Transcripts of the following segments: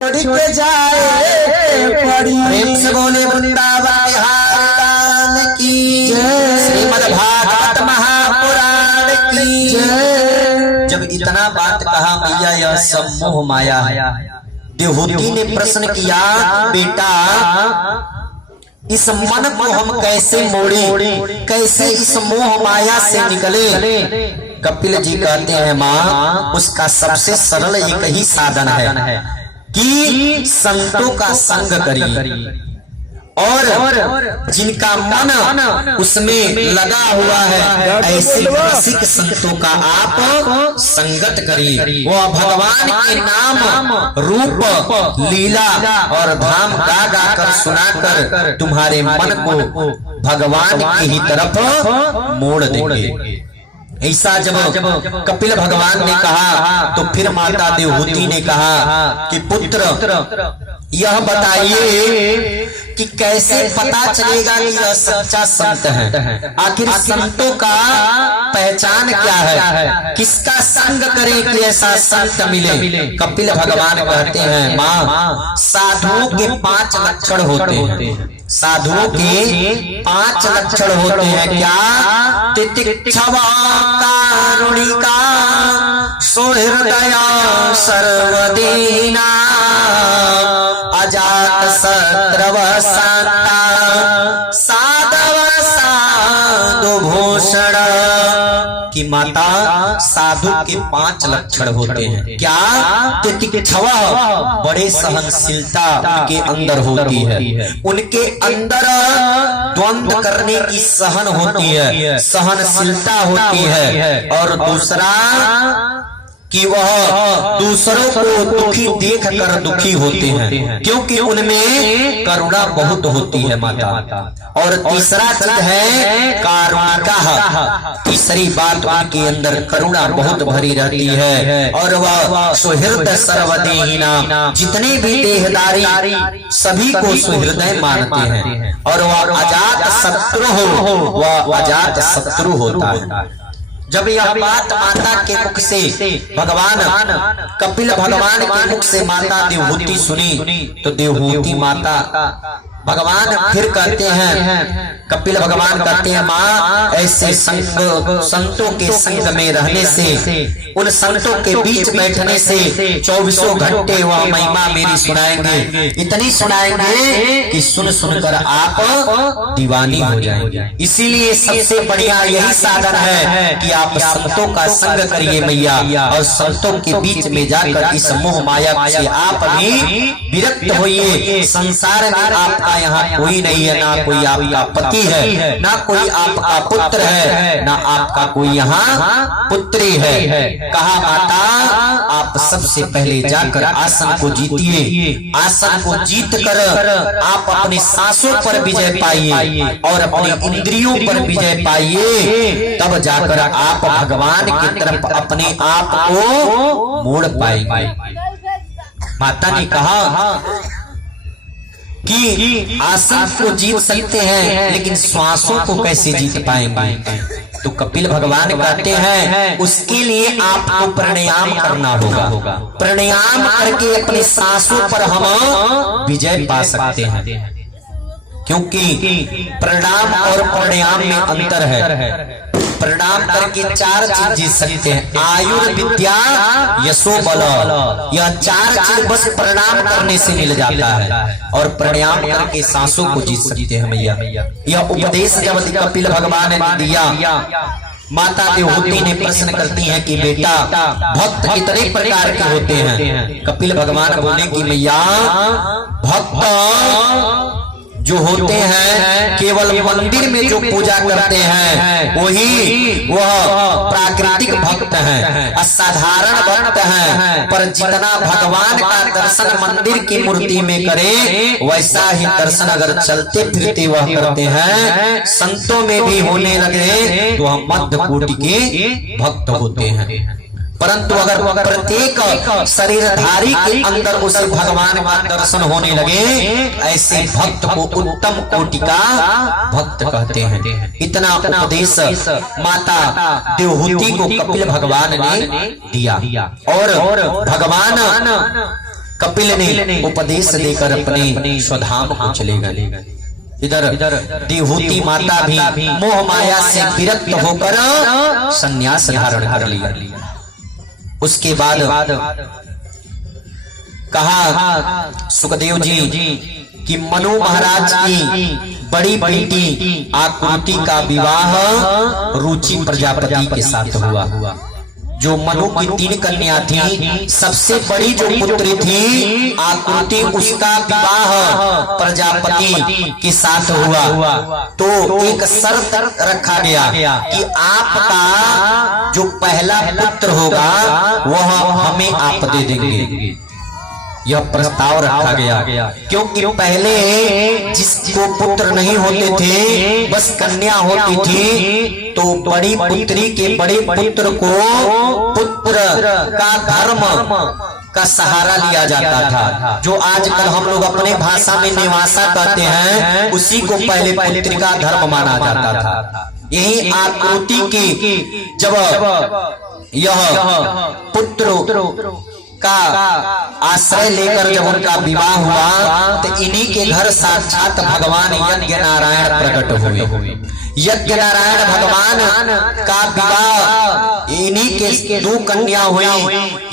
के जाए पड़ी। प्रेम से बोले वृंदावन बिहार की श्रीमद् भागवत महापुराण की। जब इतना बात कहा मैया यह सब मोह माया है। देवहूति ने प्रश्न किया, बेटा इस मन को हम कैसे मोड़े, कैसे इस मोह माया से निकले। कपिल जी कहते हैं माँ, उसका सबसे सरल एक ही साधन है कि संतों का संग करिए, और जिनका मन उसमें लगा हुआ है ऐसे रसिक संतों का आप संगत करिए। वह भगवान के नाम रूप लीला और धाम गा गा कर सुनाकर तुम्हारे मन को भगवान की ही तरफ मोड़ देंगे। ऐसा जब कपिल भगवान ने कहा तो फिर माता देवहूति ने कहा कि पुत्र यह बताइए कि कैसे पता चलेगा कि यह सच्चा संत है। आखिर संतों का पहचान क्या है, किसका संग करें कि ऐसा संत मिले। कपिल भगवान कहते हैं माँ, साधुओं के 5 लक्षण होते हैं। साधुओं के 5 लक्षण होते हैं। क्या? तितिक्षवा कारुणिका सुहृदया सर्वदीना अजात शत्रव शांता साधव साधु भूषण। की माता साधु के 5 लक्षण होते हैं। क्या? तितिक्षवा बड़े सहनशीलता उनके अंदर होती है, उनके अंदर द्वंद्व करने की सहन होती है, सहनशीलता होती है। और दूसरा कि वह दूसरों को दुखी देख कर दुखी होते हैं, क्योंकि उनमें करुणा बहुत होती है माता। और तीसरा चीज है कारुणिका। तीसरी बात उनके अंदर करुणा बहुत भरी रहती है। और वह सुहृद सर्वदेहिना, जितने भी देहदारी सभी को सुहृदय मानते हैं। और वह अजात शत्रु हो, वह अजात शत्रु होता है। जब यह बात माता के मुख से भगवान कपिल भगवान के मुख से माता देवहूति सुनी तो देवहूति माता भगवान फिर कहते हैं, कपिल भगवान कहते हैं माँ, ऐसे संतों के संग में रहने से, उन संतों के बीच बैठने से 24 घंटे वह महिमा मेरी सुनाएंगे। इतनी सुनाएंगे कि सुन सुनकर आप दीवानी हो जाएंगे। इसीलिए सबसे बढ़िया यही साधन है कि आप संतों का संग करिए मैया, और संतों के बीच में जाकर इस मोह माया से आप भी विरक्त होइए। संसार में आपका यहाँ कोई नहीं है, ना कोई आपका पति है, ना कोई आपका पुत्र है, ना आपका कोई यहाँ पुत्री है। कहा माता आप सबसे पहले जाकर आसन को जीतिए। आसन को जीत कर आप अपने सांसों पर विजय पाइए और अपने इंद्रियों पर विजय पाइए, तब जाकर आप भगवान की तरफ अपने आप को मोड़ पाएंगे। माता ने कहा कि आसन को जीत सकते हैं, लेकिन श्वासों को कैसे जीत पाएंगे। तो कपिल भगवान कहते हैं उसके लिए आपको प्राणायाम करना होगा। प्राणायाम करके अपने सांसों पर हम विजय पा सकते हैं, क्योंकि प्राणायाम और प्राणायाम में अंतर है। प्रणाम करके 4 चीज जीत सकते हैं, आयुर्विद्या यशो बल। यह 4 चीज बस प्रणाम करने से मिल जाता है, और प्राणायाम करके सांसों को जीत सकते हैं मैया। यह उपदेश जब कपिल भगवान ने दिया, माता देवहूति ने प्रश्न करती हैं कि बेटा भक्त कितने प्रकार के होते हैं। कपिल भगवान बोले कि मैया भक्त जो होते हैं केवल मंदिर में जो पूजा करते हैं वही वह प्राकृतिक भक्त हैं, असाधारण भक्त हैं। पर जितना भगवान का दर्शन मंदिर की मूर्ति में करें, वैसा ही दर्शन अगर चलते फिरते वह करते हैं, संतों में भी होने लगे तो वह मध्य कोटि के भक्त होते हैं। परंतु अगर प्रत्येक शरीरधारी के अंदर उसे भगवान का दर्शन होने लगे, ऐसे भक्त को उत्तम कोटि का भक्त कहते हैं। इतना उपदेश माता देवहूति को कपिल भगवान ने दिया। और भगवान कपिल ने उपदेश देकर अपने स्वधाम को चले गए। इधर देवहूति माता भी मोह माया से विरक्त होकर संन्यास धारण कर लिया। उसके बाद कहा सुखदेव जी कि मनु महाराज की बड़ी बेटी आकृति का विवाह रुचि प्रजापति के साथ हुआ। जो मनु की 3 कन्या थी, सबसे बड़ी जो पुत्री थी आकृति, उसका विवाह प्रजापति के साथ हुआ। तो एक शर्त रखा गया कि आपका जो पहला पुत्र होगा वह हमें आप दे देंगे। यह प्रस्ताव रखा गया क्योंकि पहले जिसको पुत्र नहीं होते थे, बस कन्या होती थी, तो बड़ी पुत्री के बड़े पुत्र को पुत्र का धर्म का सहारा लिया जाता था। जो आजकल हम लोग अपने भाषा में निवासा कहते हैं, उसी को पहले पुत्री का धर्म माना जाता था। यही आकृति की जब यह पुत्र का आश्रय लेकर जब उनका विवाह हुआ, तो इन्हीं के घर साक्षात भगवान यज्ञ नारायण प्रकट हुए। यज्ञ नारायण भगवान का विवाह इन्हीं के 2 कन्या हुई,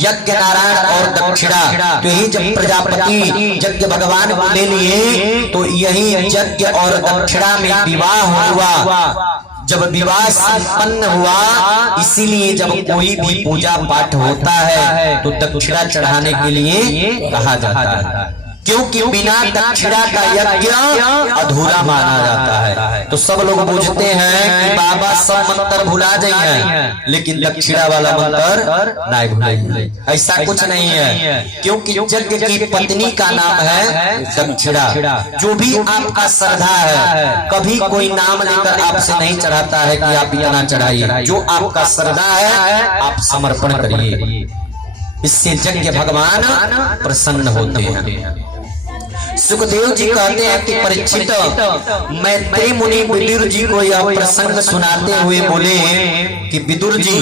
यज्ञ नारायण और दक्षिणा। तो यही जब प्रजापति यज्ञ भगवान को ले लिए, तो यही यज्ञ और दक्षिणा में विवाह हुआ। जब विवाह संपन्न हुआ, इसीलिए जब कोई भी पूजा पाठ होता है तो दक्षिणा चढ़ाने के लिए कहा जाता है, क्योंकि बिना दक्षिणा का यज्ञ अधूरा माना जाता है। तो सब लोग पूछते हैं कि बाबा सब मंत्र भुला जाइए, लेकिन दक्षिणा वाला मंत्र नहीं भुलाइए। ऐसा कुछ नहीं है, क्योंकि यज्ञ की पत्नी का नाम है दक्षिणा। जो भी आपका श्रद्धा है, कभी कोई नाम लेकर आपसे नहीं चढ़ाता है कि आप इतना चढ़ाइए। जो आपका श्रद्धा है आप समर्पण करिए, इससे यज्ञ भगवान प्रसन्न होते हैं। सुखदेव जी कहते हैं कि परीक्षित, मैत्री मुनि विदुर जी को यह प्रसंग सुनाते हुए बोले कि विदुर जी,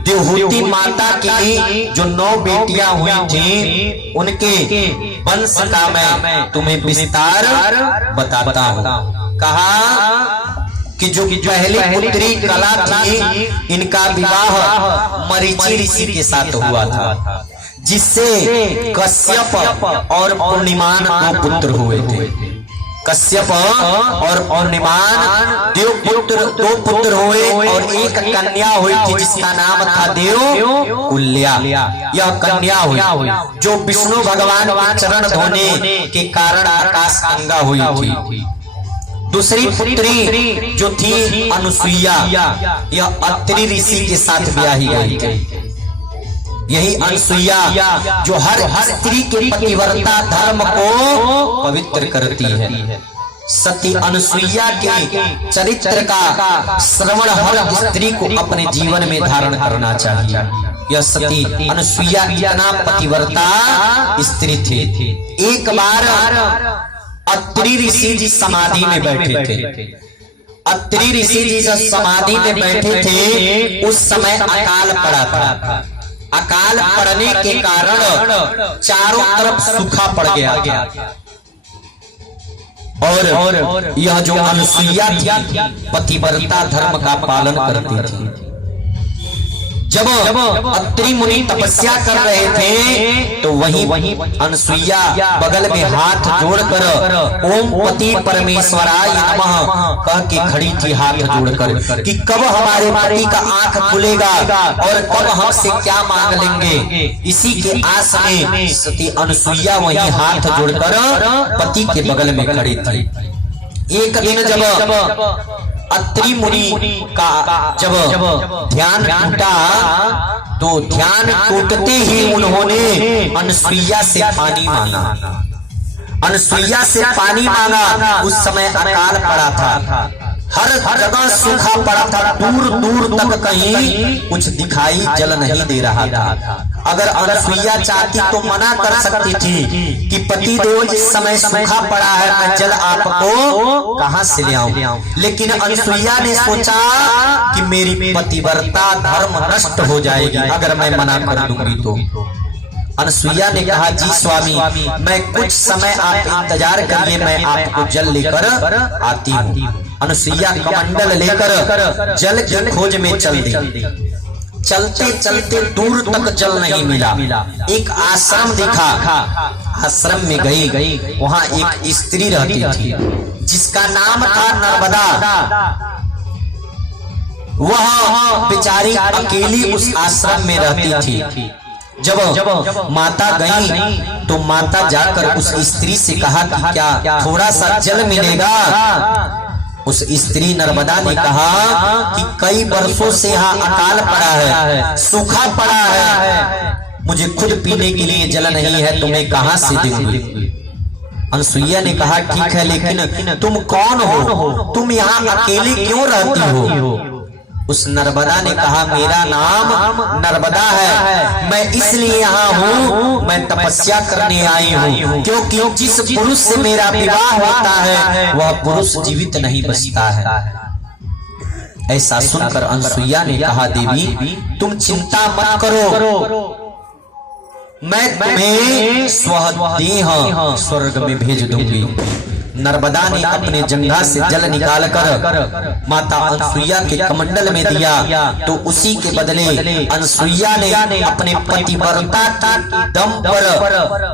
देवहूति माता की जो 9 बेटियां हुई थी, उनके वंश का मैं तुम्हें विस्तार बताता हूँ। कहा कि जो पहली पुत्री कला थी, इनका विवाह मरीचि ऋषि के साथ हुआ था, जिससे कश्यप और पूर्णिमान 2 पुत्र हुए थे। कश्यप और पूर्णिमान 2 पुत्र हुए, और एक कन्या हुई थी जिसका नाम था देव कुल्या। यह कन्या हुई जो विष्णु भगवान के चरण धोने के कारण आकाश गंगा हुई थी। दूसरी पुत्री जो थी अनुसुईया, यह अत्रि ऋषि के साथ ब्याही गई थी। यही अनुसुईया जो हर स्त्री के पतिव्रता धर्म को पवित्र करती है। सती अनुसुईया के चरित्र का श्रवण हर स्त्री को अपने जीवन में धारण करना चाहिए। यह सती अनुसुईया इतना पतिव्रता स्त्री थी। एक बार अत्रि ऋषि जी समाधि में बैठे थे। अत्रि ऋषि जी जब समाधि में बैठे थे, उस समय अकाल पड़ा था। अकाल पड़ने के कारण चारों तरफ सूखा पड़ गया, और यह जो अनुसुईया थी पतिव्रता धर्म का पालन करती थी। जब अत्रि मुनि तपस्या कर रहे थे, तो वहीं अनुसुईया बगल में हाथ जोड़कर ओम पति परमेश्वराय नमः कह के खड़ी थी, हाथ जोड़कर कि कब हमारे पति का आंख खुलेगा और कब हमसे क्या मांग लेंगे। इसी के आस में सती अनुसुईया वहीं हाथ जोड़कर पति के बगल में खड़ी थी। एक दिन जब अत्रि मुनि का जब ध्यान टूटा, तो ध्यान टूटते ही उन्होंने अनुसुईया से पानी मांगा। अनुसुईया से पानी मांगा। उस समय अकाल पड़ा था, हर जगह सूखा पड़ा था, दूर दूर तक कहीं कुछ दिखाई जल नहीं दे रहा था। अगर अनुसुईया चाहती तो मना कर सकती थी कि पति देव इस समय सूखा पड़ा है, मैं जल आपको कहां से ले आऊं। लेकिन अनुसुईया ने सोचा कि मेरी पतिव्रता धर्म नष्ट हो जाएगी अगर मैं मना कर दूंगी तो। अनसुईया ने कहा, जी स्वामी, मैं कुछ समय आप इंतजार करिए, मैं आपको जल लेकर आती हूँ। अनसुईया कमंडल लेकर जल की खोज में चल दी। चलते चलते दूर तक जल नहीं मिला। एक आश्रम दिखा, आश्रम में गई। वहां एक स्त्री रहती थी जिसका नाम था नर्मदा। वह बेचारी अकेली उस आश्रम में रहती थी। जब माता गई तो माता जाकर उस स्त्री से कहा कि क्या थोड़ा सा जल मिलेगा। उस स्त्री नर्मदा ने कहा कि कई वर्षों से यहाँ अकाल पड़ा है, सूखा पड़ा है, मुझे खुद पीने के लिए जल नहीं है, तुम्हें कहां से दूंगी। अनसुईया ने कहा, ठीक है, लेकिन तुम कौन हो, तुम यहाँ अकेले क्यों रहती हो। उस नर्मदा ने कहा, मेरा नाम नर्मदा है, मैं इसलिए यहाँ हूँ, मैं तपस्या करने आई हूँ, क्योंकि जिस पुरुष से मेरा विवाह होता है वह पुरुष जीवित नहीं बचता है। ऐसा सुनकर अनसुईया ने कहा, देवी तुम चिंता मत करो, मैं तुम्हें स्वदेह स्वर्ग में भेज दूंगी। नर्मदा ने अपने जंघा से जल निकालकर माता अनसुईया के कमंडल में दिया, तो उसी के बदले अनसुईया ने अपने पतिव्रता के दम पर,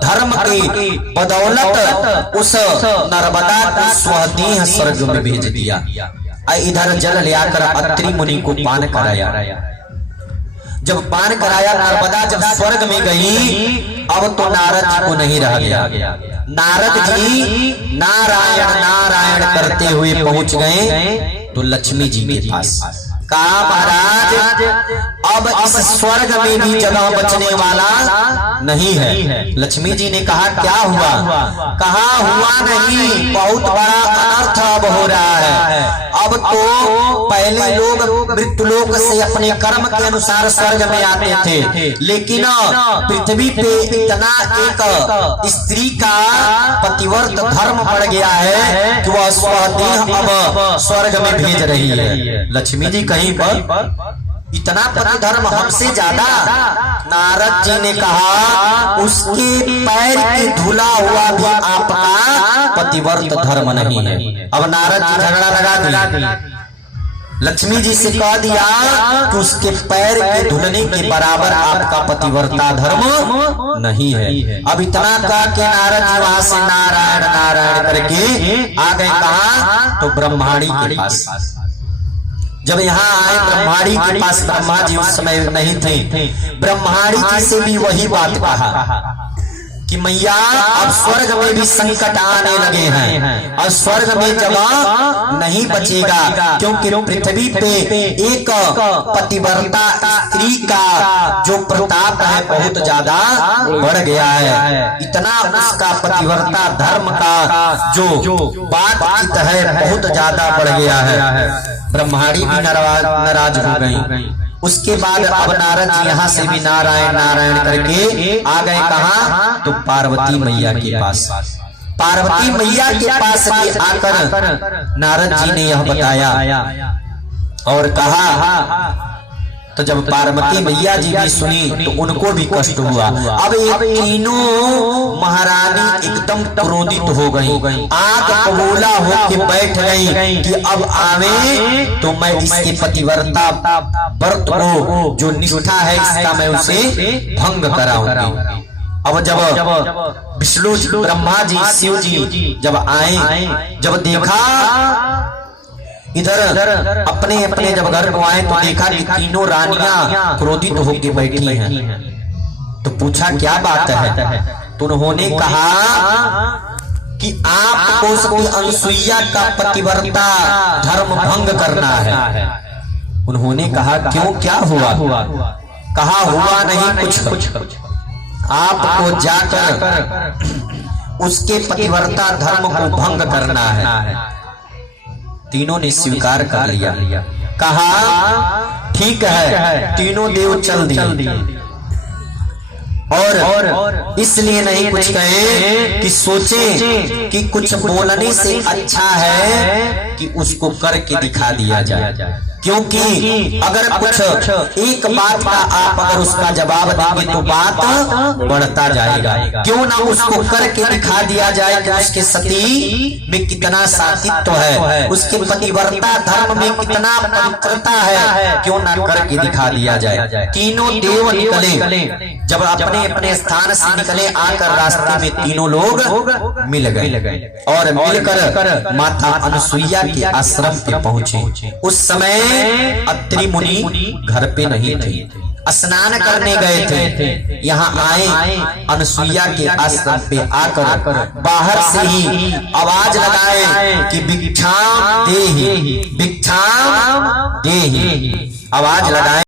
धर्म के बदौलत उस नर्मदा को स्वदेह स्वर्ग में भेज दिया। इधर जल ले आकर अत्रि मुनि को पान कराया। जब पान कराया, नर्मदा जब स्वर्ग में गई, अब तो नारद जी को नहीं रह गया। नारद जी नारायण नारायण करते हुए पहुंच गए तो लक्ष्मी जी के पास। कहा, महाराज अब इस स्वर्ग में भी जगह बचने वाला नहीं है। लक्ष्मी जी ने कहा, क्या हुआ। कहा, हुआ नहीं, बहुत बड़ा अनर्थ अब हो रहा है। अब तो पहले लोग मृत्युलोक से अपने कर्म के अनुसार स्वर्ग में आते थे, लेकिन पृथ्वी पे इतना एक स्त्री का पतिव्रत धर्म बढ़ गया है कि वह स्वदेह अब स्वर्ग में भेज रही है। लक्ष्मी जी कहीं पर इतना पति धर्म हमसे ज्यादा। नारद जी ने कहा, उसके पैर की धुला हुआ भी आपका पतिव्रत धर्म नहीं है। अब नारद जी झगड़ा लगा दिया, लक्ष्मी जी से कह दिया कि उसके पैर के धुलने के बराबर आपका पतिव्रता धर्म नहीं है। अब इतना कह के नारद जी वहां से नारायण नारायण करके आ गए। कहा, तो ब्रह्माणी के पास। जब यहाँ आए ब्रह्माणी के पास, ब्रह्मा जी उस समय नहीं थे। ब्रह्माणी जी से भी वही बात कहा कि मैया अब स्वर्ग में भी संकट आने लगे हैं और स्वर्ग में जगह नहीं बचेगा, क्योंकि पृथ्वी पे एक पतिव्रता स्त्री का जो प्रताप है बहुत ज्यादा बढ़ गया है। इतना उसका पतिव्रता धर्म का जो बातचीत है बहुत ज्यादा बढ़ गया है। ब्रह्माणी भी नाराज हो गई। उसके बाद अब नारद जी यहाँ से भी नारायण नारायण करके आ गए। कहा, तो पार्वती मैया के पास। पार्वती मैया के पास भी आकर नारद जी ने यह बताया और कहा। तो जब पार्वती मैया जी भी सुनी तो उनको भी कष्ट हुआ। अब ये तीनों महारानी एकदम क्रोधित हो गई, आग कबूला होके बैठ गई कि अब आवे तो मैं इसके पतिव्रता व्रत को जो निष्ठा है इसका मैं उसे भंग कराऊंगी। अब जब विष्णु ब्रह्मा जी शिव जी जब आए, जब देखा इधर अपने अपने जब घर को आए तो देखा कि तीनों रानियां क्रोधित होकर बैठी हैं। तो पूछा, क्या बात है। तो उन्होंने कहा कि आपको अनसुईया का पतिव्रता धर्म भंग करना है। उन्होंने कहा, क्यों, क्या हुआ। कहा, हुआ नहीं कुछ, आपको जाकर उसके पतिव्रता धर्म को भंग करना है। तीनों ने स्वीकार कर लिया। कहा, ठीक है। तीनों देव चल दिए और इसलिए नहीं कुछ कहे कि सोचे कि कुछ बोलने से अच्छा है कि उसको करके दिखा दिया जाए। क्योंकि अगर कुछ एक बात का आप अगर उसका जवाब देंगे तो बात बढ़ता जाएगा। क्यों ना उसको करके दिखा दिया जाए कि उसके सती में कितना सातित्व है, उसके पतिव्रता धर्म में कितना पवित्रता है, क्यों ना करके दिखा दिया जाए। तीनों देव निकले, जब अपने अपने स्थान से निकले, आकर रास्ते में तीनों लोग मिल गए और मिलकर माता अनुसुईया के आश्रम पे पहुंचे। उस समय अत्रि मुनि घर पे नहीं थे, स्नान करने गए थे। यहाँ आए, अनुसुईया के आश्रम पे आकर बाहर से ही आवाज लगाए कि भिक्षाम देहि, भिक्षाम देहि, आवाज लगाए।